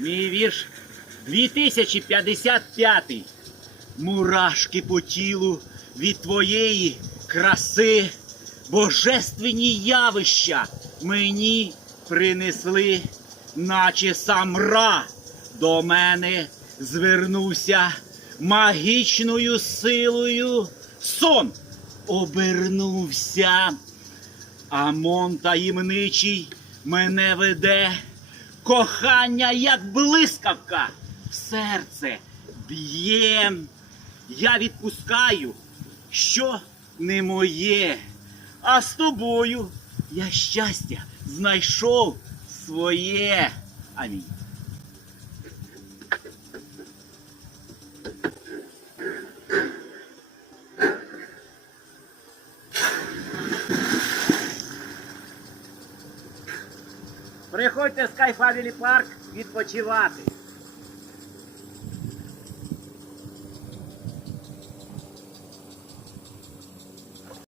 Мій вірш 2055. Мурашки по тілу від твоєї краси, божественні явища мені принесли, наче сам Ра до мене звернувся магічною силою. Сон обернувся. Амон таємничий мене веде, кохання, як блискавка, в серце б'є. Я відпускаю, що не моє, а з тобою я щастя знайшов своє. Амінь. Приходьте в Sky Park відпочивати.